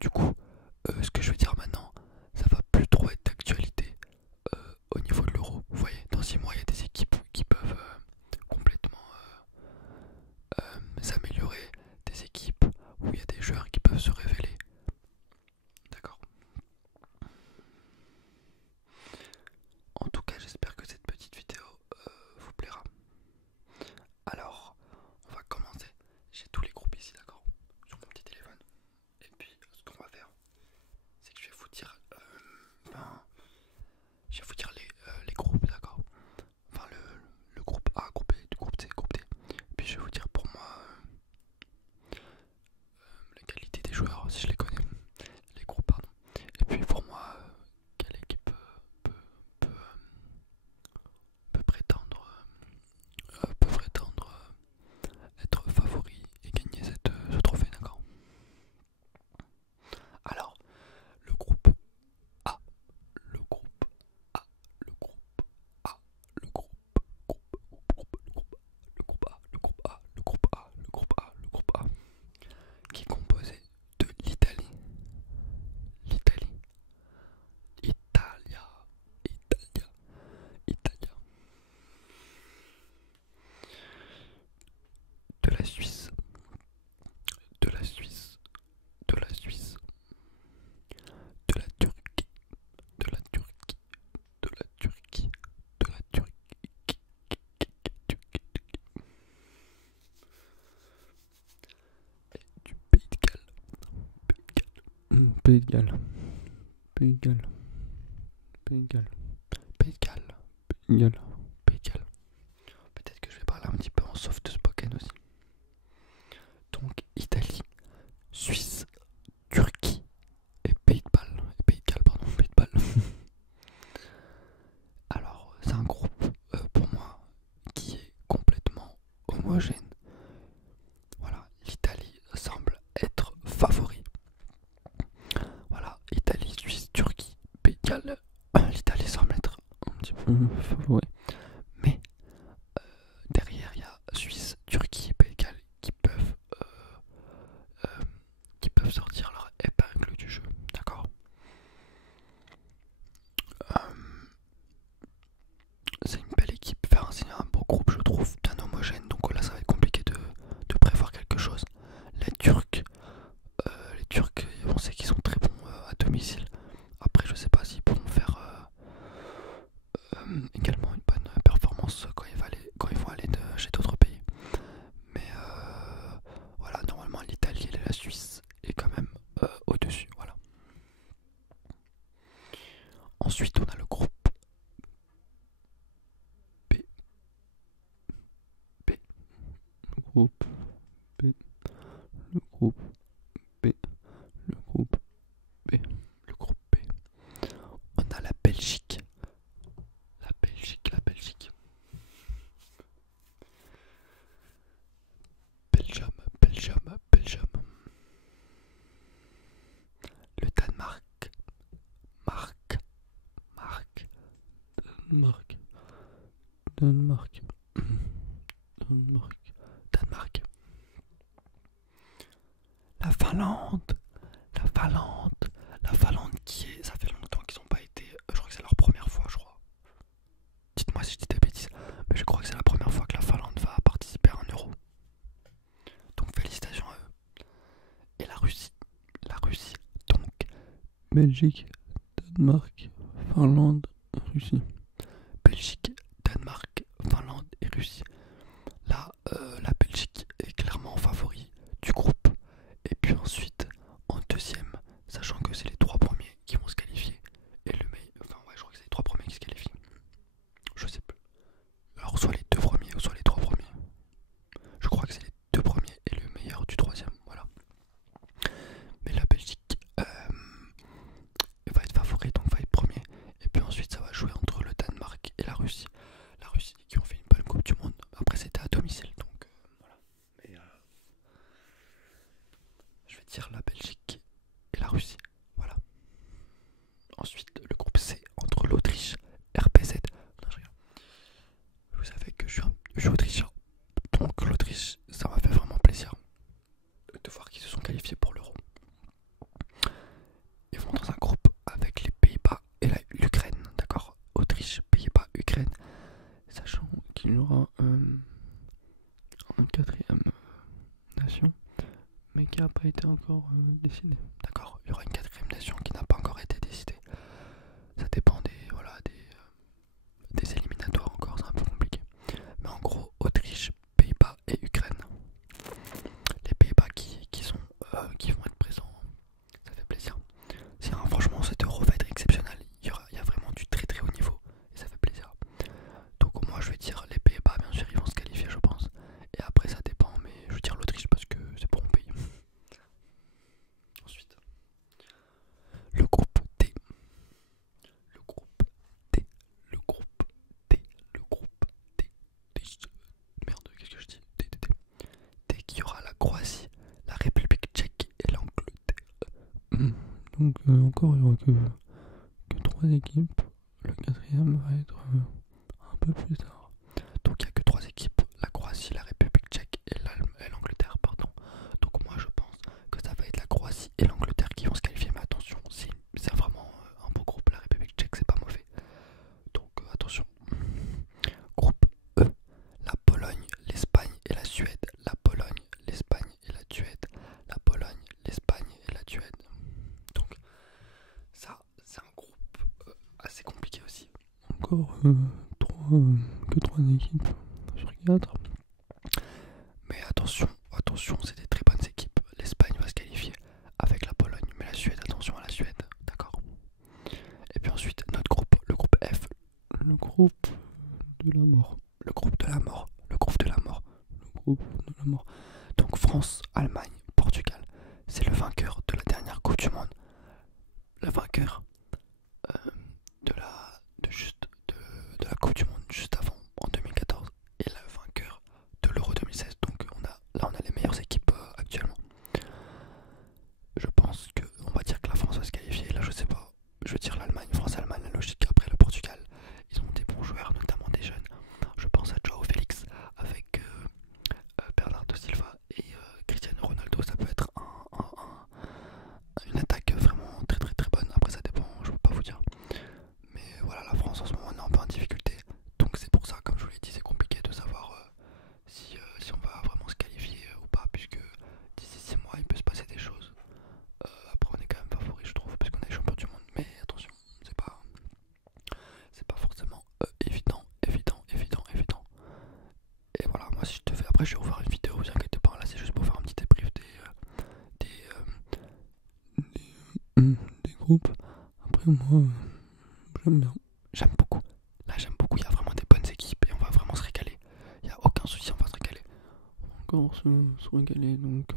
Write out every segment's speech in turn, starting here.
Du coup, ce que je vais dire maintenant, ça va plus trop être d'actualité au niveau de l'Euro. Vous voyez, dans 6 mois, il y a des équipes qui peuvent complètement s'améliorer, des équipes où il y a des joueurs qui peuvent se révéler. D'accord. En tout cas, j'espère que cette petite vidéo vous plaira. Alors, on va commencer. J'ai tous les groupes ici, d'accord, sur mon petit téléphone. Et puis, ce qu'on va faire, c'est que je vais vous dire, je vais vous dire les groupes, d'accord. Enfin, le groupe A, groupe B, groupe C, groupe D. Puis je vais vous dire pour moi la qualité des joueurs, si je les connais, les groupes, pardon. Et puis pour moi, quelle équipe peut, peut prétendre, être favori et gagner ce trophée, d'accord. Alors, le groupe A, le groupe A, le groupe A, le groupe, le groupe A, le groupe A, le groupe A, le groupe A, le groupe A, qui est composé de l'Italie, l'Italie, Italia, Italia, Italia, de la Suisse, de la Suisse, de la Suisse, de la Turquie, de la Turquie, de la Turquie, de la Turquie, du Pays de Galles, Pays de Galles, Pays de Galles, Pays de Galles, Pays de Galles, Pays de Galles, Pays de Galles. Peut-être que je vais parler un petit peu en soft spoken aussi. Donc Italie, Suisse, Turquie et Pays de Galles. Pays de Galles, pardon, Pays de Galles. Alors c'est un groupe pour moi qui est complètement homogène. Voilà, l'Italie semble être favori. Voilà, Italie, Suisse, Turquie, Pays de Galles. L'Italie semble être un petit peu favori. Mais derrière, il y a Suisse, Turquie et Pays de Galles qui peuvent sortir leur épingle du jeu. D'accord. C'est une belle équipe. Enfin, c'est un beau groupe, je trouve, bien homogène. Donc là, ça va être compliqué de prévoir quelque chose. Les Turcs, les Turcs, on sait qu'ils sont très bons à domicile. Après, je sais pas s'ils pourront faire également une bonne performance quand ils vont aller chez d'autres pays. Mais voilà, normalement l'Italie et la Suisse est quand même au-dessus. Voilà. Ensuite, on a le groupe B. B. Le groupe B. Le groupe B. Le groupe B. Le groupe B. On a la Belgique. La Belgique, la Belgique. Belgium, Belgium, Belgium. Le Danemark. Marc, Marc, Danemark, Danemark, Danemark, Danemark. La Finlande, la Finlande, la Finlande ça fait longtemps qu'ils n'ont pas été, je crois que c'est leur première fois, je crois. Dites-moi si je dis des bêtises, mais je crois que c'est la première fois que la Finlande va participer à un euro. Donc félicitations à eux. Et la Russie, donc Belgique, Danemark, Finlande, Russie. Belgique, Danemark, Finlande et Russie. Là, la Belgique est clairement favori du groupe. Et puis ensuite, en deuxième, sachant que c'est les 3 premiers qui vont se qualifier. Et le meilleur, enfin ouais, je crois que c'est les 3 premiers qui se qualifient. Je sais plus. Alors soit les 2 premiers ou soit les 3 premiers. Je crois que c'est les 2 premiers et le meilleur du troisième. Voilà. Mais la Belgique va être favori, donc va être premier. Et puis ensuite, ça va jouer entre le nation, mais qui n'a pas été encore décidée. D'accord, il y aura une quatrième nation qui n'a pas encore été décidée. Ça dépend des éliminatoires encore, c'est un peu compliqué. Mais en gros, Autriche, Pays-Bas et Ukraine. Les Pays-Bas qui vont être présents, ça fait plaisir. Franchement, cet euro va être exceptionnel. Il y a vraiment du très très haut niveau et ça fait plaisir. Donc moi je vais dire les Pays-Bas, bien sûr ils vont se qualifier je pense. Et après ça dépend, mais je vais dire l'Autriche parce que c'est pour mon pays. Ensuite, le groupe D. Le groupe D. Le groupe D. Le groupe D. Merde, qu'est-ce que je dis? Dès qu'il y aura la Croatie, la République tchèque et l'Angleterre. Donc encore il n'y aura que 3 équipes. Le quatrième va être un peu plus tard. Donc il n'y a que 3 équipes, la Croatie, la République tchèque et l'Angleterre, pardon. Donc moi je pense que ça va être la Croatie et l'Angleterre qui vont se qualifier, mais attention, c'est vraiment un beau groupe, la République tchèque c'est pas mauvais. Donc attention. Groupe E, la Pologne, l'Espagne et la Suède. La Pologne, l'Espagne et la Suède. La Pologne, l'Espagne et la Suède. Donc ça c'est un groupe assez compliqué aussi. Encore que 3 équipes sur 4. Mais attention, c'est des très bonnes équipes. L'Espagne va se qualifier avec la Pologne, mais la Suède, attention à la Suède, d'accord. Et puis ensuite, notre groupe, le groupe F. Le groupe de la mort. Le groupe de la mort. Le groupe de la mort. Le groupe de la mort. Donc France, Allemagne, Portugal. C'est le vainqueur de la dernière Coupe du Monde. Le vainqueur de la Coupe du Monde juste avant, en 2014, et le vainqueur de l'Euro 2016. Donc on a les meilleures équipes actuellement. Je pense que on va dire que la France va se qualifier. Là je sais pas. Je veux dire l'Allemagne, France-Allemagne, la logique. Après le Portugal, ils ont des bons joueurs, notamment des jeunes. Je pense à Joao Félix avec Bernardo Silva et Cristiano Ronaldo. Ça peut être une attaque vraiment très très très bonne. Après ça dépend, je peux pas vous dire. Mais voilà, la France en ce moment on est un peu en difficulté. Donc c'est pour ça, comme je vous l'ai dit, c'est compliqué de savoir si on va vraiment se qualifier ou pas. Puisque d'ici 6 mois il peut se passer des choses. Après on est quand même favori je trouve, parce qu'on est champion du monde. Mais attention, c'est pas forcément évident. Et voilà, moi si je devais, après je vais refaire une vidéo, vous inquiétez pas, là c'est juste pour faire un petit débrief des groupes. Après moi j'aime bien. J'aime beaucoup. Là j'aime beaucoup, il y a vraiment des bonnes équipes et on va vraiment se régaler. Il n'y a aucun souci, on va se régaler. On va encore se régaler, donc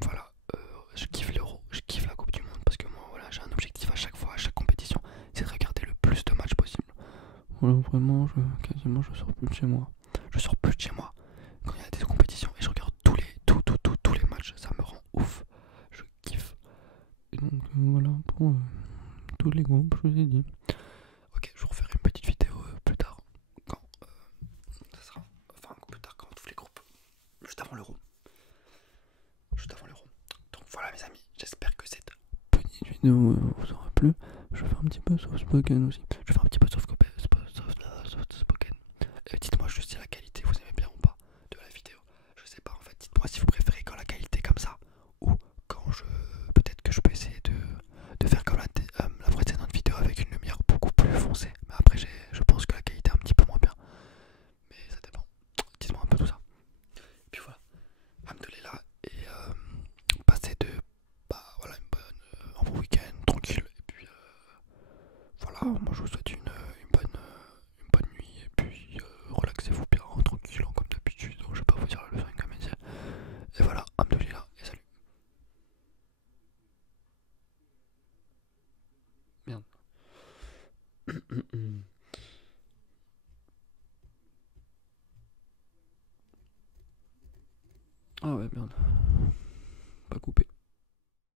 voilà, je kiffe l'Euro, je kiffe la Coupe du Monde parce que moi voilà, j'ai un objectif à chaque fois, à chaque compétition, c'est de regarder le plus de matchs possible. Voilà, vraiment, quasiment je sors plus de chez moi. Je sors plus de chez moi quand il y a des compétitions et je regarde tous les matchs, ça me rend ouf. Je kiffe. Et donc voilà pour tous les groupes, je vous ai dit. Ok, je vous referai une petite vidéo plus tard. Quand ça sera. Enfin, plus tard, quand tous les groupes. Juste avant l'Euro. Donc voilà, mes amis, j'espère que cette petite vidéo vous aura plu. Je vais faire un petit peu soft spoken aussi. Je vais faire un petit peu soft spoken. Dites-moi juste si la qualité vous aimez bien ou pas de la vidéo. Je sais pas en fait. Dites-moi si vous préférez quand la qualité est comme ça ou quand peut-être que je peux essayer de faire comme la précédente vidéo avec une lumière beaucoup plus foncée. Mais après je pense que la qualité est un petit peu moins bien. Mais ça dépend. Dites-moi un peu tout ça. Et puis voilà. Alhamdoulilah. Et passez voilà, un bon week-end tranquille. Et puis voilà, moi je vous souhaite une bonne nuit. Et puis relaxez-vous bien, tranquille, comme d'habitude. Donc, je vais pas vous dire la leçon comme elle. Et voilà, alhamdoulilah et salut. Merde. Ah ouais, merde. Pas coupé.